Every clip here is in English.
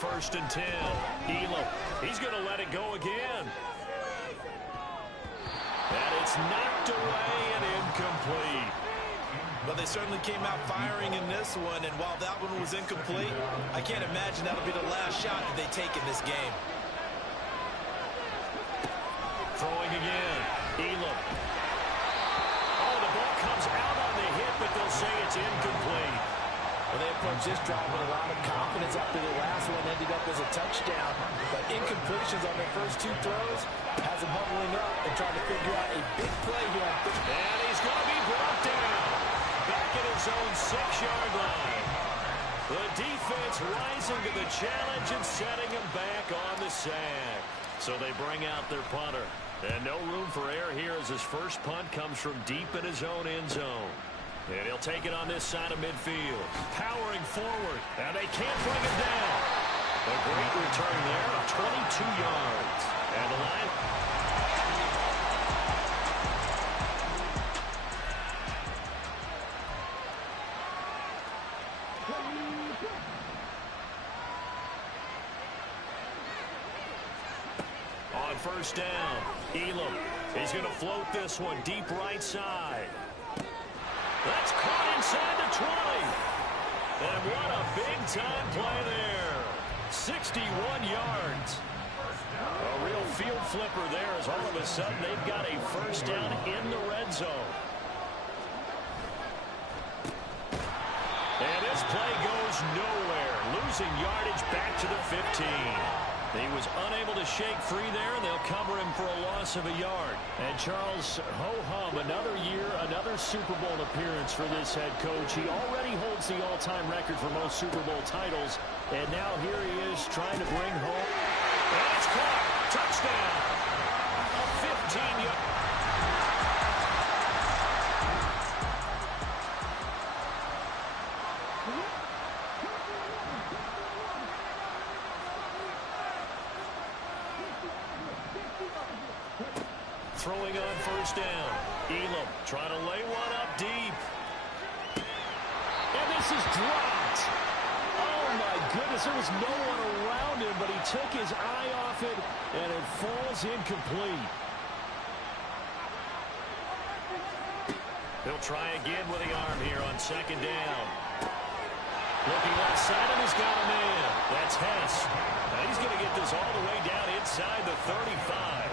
first and 10. Elam, he's going to let it go again. And it's knocked away and incomplete. But they certainly came out firing in this one, and while that one was incomplete, I can't imagine that'll be the last shot that they take in this game. Throwing again. Elam. Oh, the ball comes out on the hit, but they'll say it's incomplete. Well, they approached this drive with a lot of confidence after the last one ended up as a touchdown. But incompletions on their first two throws has them huddling up and trying to figure out a big play here on third. And he's going to be brought down. Back at his own 6-yard line. The defense rising to the challenge and setting him back on the sack. So they bring out their punter. And no room for error here as his first punt comes from deep in his own end zone. And he'll take it on this side of midfield. Powering forward. And they can't bring him down. A great return there of 22 yards. And the line... On first down, Elam. He's going to float this one deep right side. That's caught inside the 20. And what a big-time play there. 61 yards. A real field flipper there as all of a sudden they've got a first down in the red zone. And this play goes nowhere. Losing yardage back to the 15. He was unable to shake free there, and they'll cover him for a loss of a yard. And Charles, ho-hum, another year, another Super Bowl appearance for this head coach. He already holds the all-time record for most Super Bowl titles, and now here he is trying to bring home. And it's caught. Touchdown. A 15-yard. Throwing on first down. Elam trying to lay one up deep. And this is dropped. Oh, my goodness. There was no one around him, but he took his eye off it, and it falls incomplete. He'll try again with the arm here on second down. Looking left side, and he's got a man. That's Hess. Now he's going to get this all the way down inside the 35.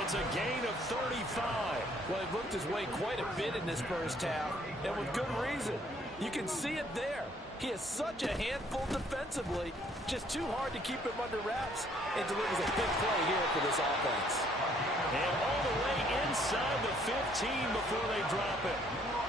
It's a gain of 35. Well, he looked his way quite a bit in this first half, and with good reason. You can see it there. He is such a handful defensively. Just too hard to keep him under wraps, and delivers a big play here for this offense. And all the way inside the 15 before they drop it.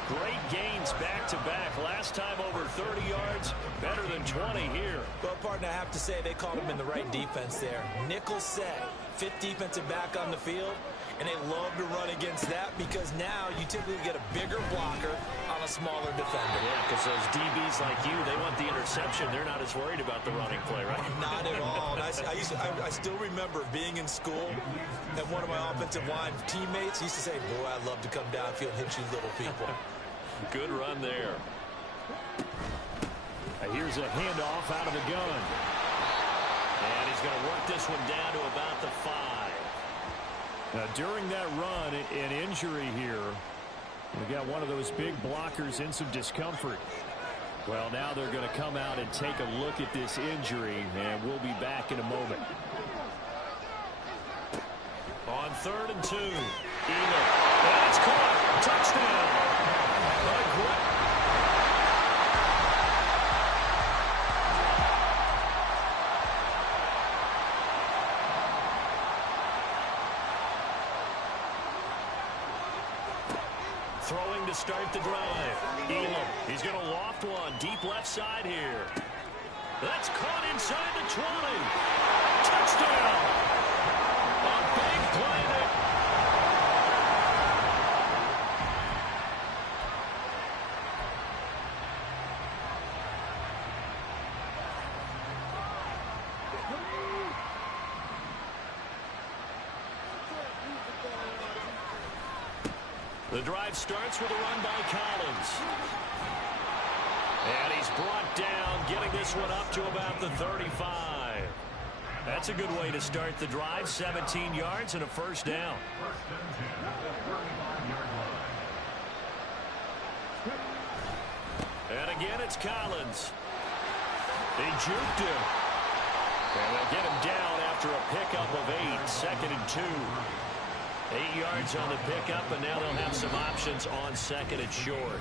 Great gains back-to-back. Last time over 30 yards, better than 20 here. Well, partner, I have to say they called him in the right defense there. Nickel set, fifth defensive back on the field, and they love to run against that because now you typically get a bigger blocker on a smaller defender. Yeah, because those DBs like you, they want the interception. They're not as worried about the running play, right? Not at all. And I still remember being in school, and one of my offensive line teammates used to say, boy, I'd love to come downfield and hit you little people. Good run there. Here's a handoff out of the gun. And he's going to work this one down to about the 5. Now, during that run, an injury here. We got one of those big blockers in some discomfort. Well, now they're going to come out and take a look at this injury, and we'll be back in a moment. On 3rd and 2. Elam. And it's caught. Touchdown. Throwing to start the drive. Elam, he's going to loft one deep left side here. That's caught inside the 20. Touchdown. A big play there. The drive starts with a run by Collins. And he he's brought down, getting this one up to about the 35. That's a good way to start the drive. 17 yards and a first down. And again, it's Collins. He juked him. And they'll get him down after a pickup of 8, 2nd and 2. 8 yards on the pickup, and now they'll have some options on 2nd and short.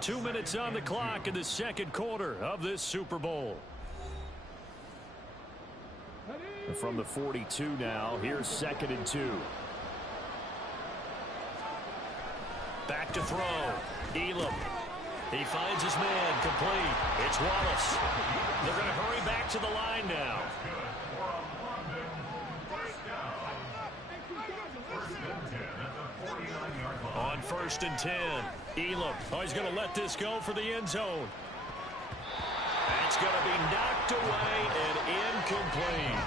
2 minutes on the clock in the second quarter of this Super Bowl. And from the 42 now, here's 2nd and 2. Back to throw. Elam. He finds his man, complete. It's Wallace. They're going to hurry back to the line now. On 1st and 10, Elam. Oh, he's going to let this go for the end zone. That's going to be knocked away and incomplete.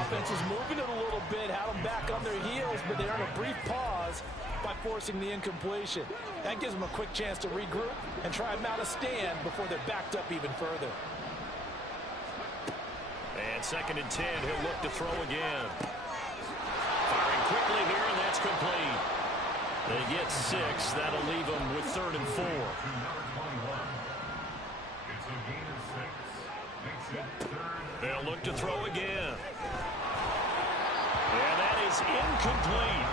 Offense was moving it a little bit, had them back on their heels, but they earned a brief pause by forcing the incompletion. That gives them a quick chance to regroup and try and mount a stand before they're backed up even further. And 2nd and 10, he'll look to throw again. Firing quickly here, and that's complete. They get 6. That'll leave them with 3rd and 4. They'll look to throw again. And that is incomplete.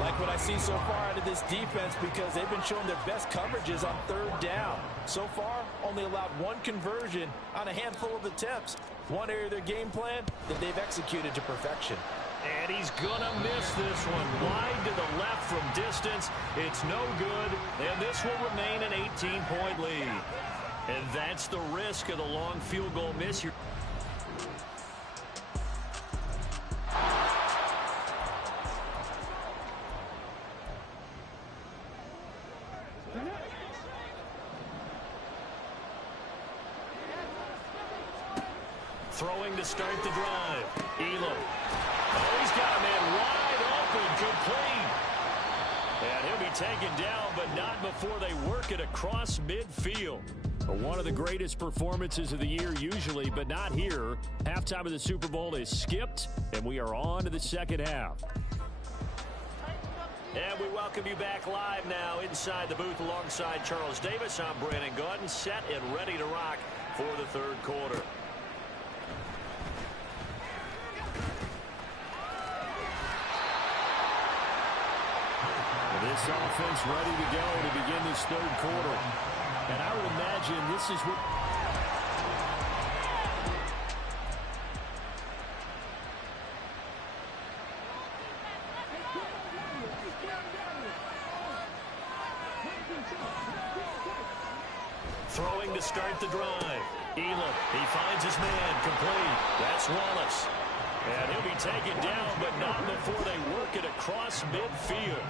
Like what I see so far out of this defense, because they've been showing their best coverages on 3rd down. So far, only allowed 1 conversion on a handful of attempts. One area of their game plan that they've executed to perfection. And he's going to miss this one. Wide to the left from distance. It's no good. And this will remain an 18-point lead. And that's the risk of the long field goal miss. Throwing to start the drive. Elam. Oh, he's got a man wide open, complete. And he'll be taken down, but not before they work it across midfield. One of the greatest performances of the year usually, but not here. Halftime of the Super Bowl is skipped, and we are on to the second half. And we welcome you back live now inside the booth alongside Charles Davis. I'm Brandon Gaudin, set and ready to rock for the third quarter. This offense ready to go to begin this third quarter. And I would imagine this is what... Throwing to start the drive. Elam, he finds his man, complete. That's Wallace. And he'll be taken down, but not before they work it across midfield.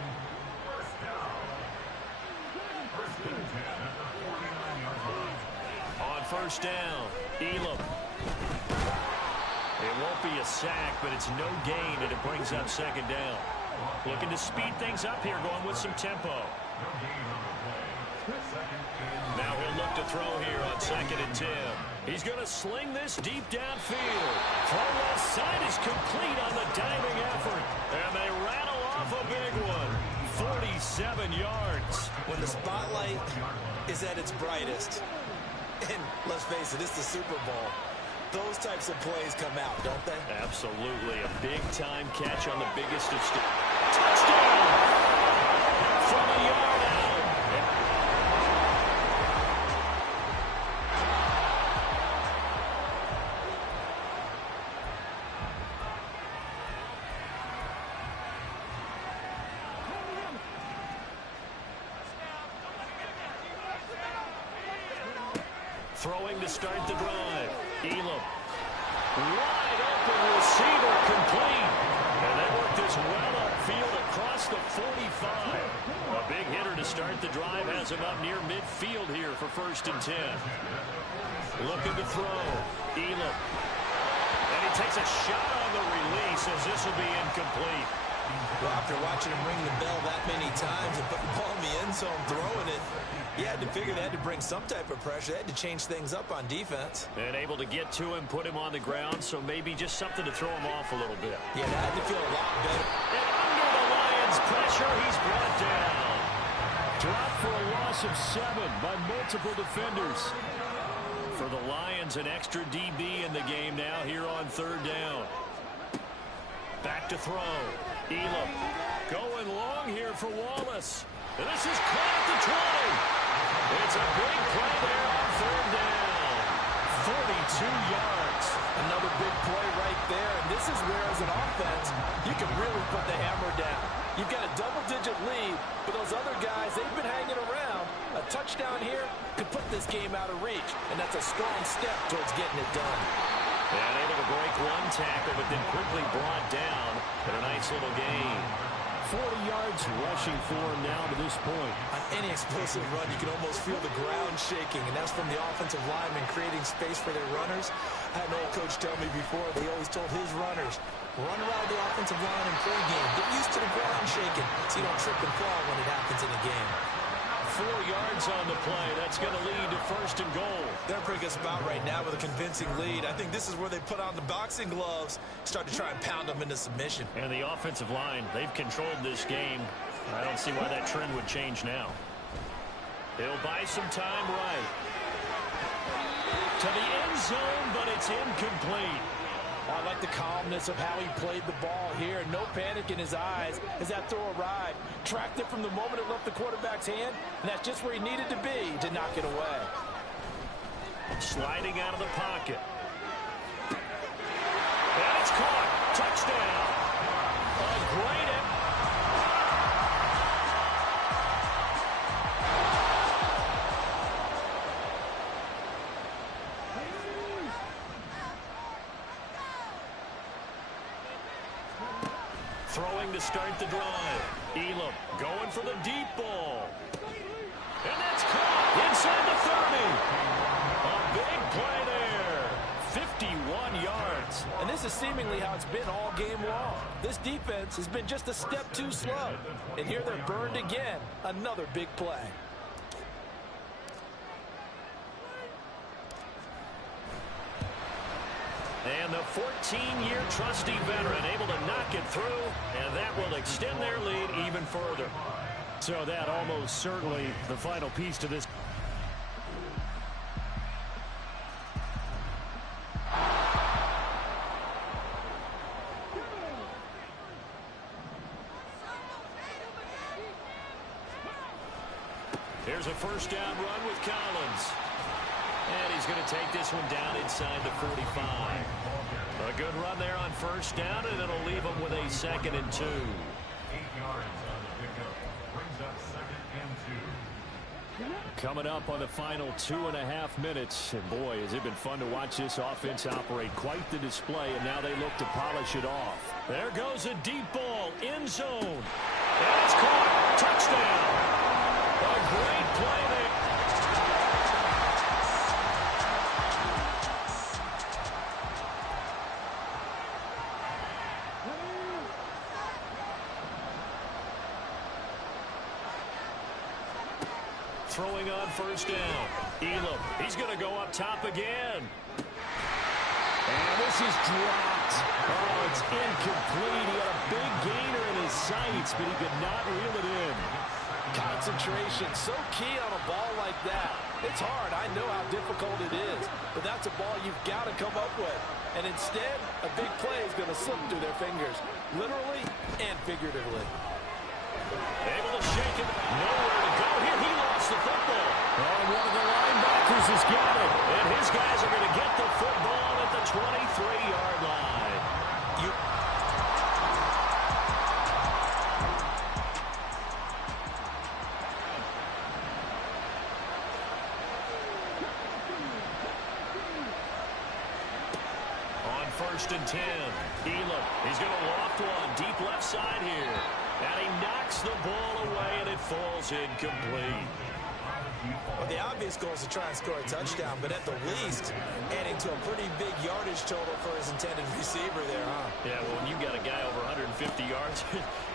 On 1st down, Elam. It won't be a sack, but it's no gain, and it brings up 2nd down. Looking to speed things up here, going with some tempo. Now he'll look to throw here on 2nd and 10. He's going to sling this deep downfield. Throw left side is complete on the diving effort. And they rattle off a big one. 47 yards. When the spotlight is at its brightest, and let's face it, it's the Super Bowl, those types of plays come out, don't they? Absolutely. A big-time catch on the biggest of touchdown! From a yard out. Throwing to start the drive. Elam. Wide open receiver, complete. And they work this well upfield across the 45. A big hitter to start the drive has him up near midfield here for 1st and 10. Looking to throw. Elam. And he takes a shot on the release as this will be incomplete. Well, after watching him ring the bell that many times and putting the ball in the end zone, throwing it, he had to figure they had to bring some type of pressure. They had to change things up on defense. And able to get to him, put him on the ground, so maybe just something to throw him off a little bit. Yeah, that had to feel a lot better. And under the Lions' pressure, he's brought down. Dropped for a loss of 7 by multiple defenders. For the Lions, an extra DB in the game now here on 3rd down. Back to throw. Elam going long here for Wallace. And this is caught at the 20. It's a big play there on 3rd down. 42 yards. Another big play right there. And this is where, as an offense, you can really put the hammer down. You've got a double-digit lead, but those other guys, they've been hanging around. A touchdown here could put this game out of reach, and that's a strong step towards getting it done. And able to break one tackle, but then quickly brought down in a nice little gain. 40 yards rushing for him now to this point. On any explosive run, you can almost feel the ground shaking, and that's from the offensive linemen creating space for their runners. I had an old coach tell me before, they always told his runners, run around the offensive line in pregame. Get used to the ground shaking so you don't trip and fall when it happens in a game. 4 yards on the play. That's going to lead to 1st and goal. They're bringing us about right now with a convincing lead. I think this is where they put on the boxing gloves, start to try and pound them into submission. And the offensive line, they've controlled this game. I don't see why that trend would change now. He'll buy some time right. To the end zone, but it's incomplete. I like the calmness of how he played the ball here. No panic in his eyes as that throw arrived. Tracked it from the moment it left the quarterback's hand, and that's just where he needed to be to knock it away. Sliding out of the pocket. And it's caught. Touchdown. A great throwing to start the drive. Elam going for the deep ball. And that's caught inside the 30. A big play there. 51 yards. And this is seemingly how it's been all game long. This defense has been just a step too slow. And here they're burned again. Another big play. And the 14-year trusty veteran able to knock it through, and that will extend their lead even further. So that almost certainly the final piece to this. Here's a 1st down run with Collins. And he's going to take this one down inside the 45. A good run there on 1st down, and it'll leave him with a 2nd and 2. 8 yards on the pickup. Brings up 2nd and 2. Coming up on the final 2.5 minutes. And boy, has it been fun to watch this offense operate. Quite the display, and now they look to polish it off. There goes a deep ball, end zone. And it's caught. Touchdown. A great play there. Throwing on 1st down. Elam, he's going to go up top again. And this is dropped. Oh, it's incomplete. He had a big gainer in his sights, but he could not reel it in. Concentration, so key on a ball like that. It's hard. I know how difficult it is, but that's a ball you've got to come up with. And instead, a big play is going to slip through their fingers, literally and figuratively. Able to shake it. Nowhere to go here. He lost the football. And one of the linebackers has got it. And his guys are going to get the football at the 23-yard line. On 1st and 10, Elam, he's going to loft one deep left side here. And he knocks the ball away, and it falls incomplete. Well, the obvious goal is to try and score a touchdown, but at the least, adding to a pretty big yardage total for his intended receiver there, huh? Yeah, well, when you've got a guy over 150 yards,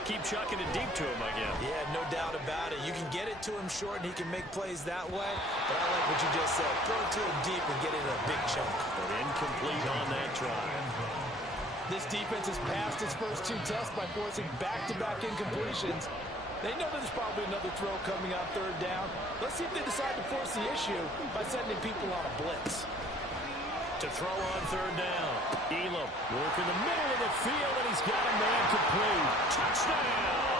keep chucking it deep to him, I guess. Yeah, no doubt about it. You can get it to him short, and he can make plays that way, but I like what you just said. Throw it to him deep and get it in a big chunk. But incomplete on that try. This defense has passed its first 2 tests by forcing back-to-back incompletions. They know there's probably another throw coming on 3rd down. Let's see if they decide to force the issue by sending people on a blitz. To throw on 3rd down. Elam working the middle of the field, and he's got a man complete. Touchdown!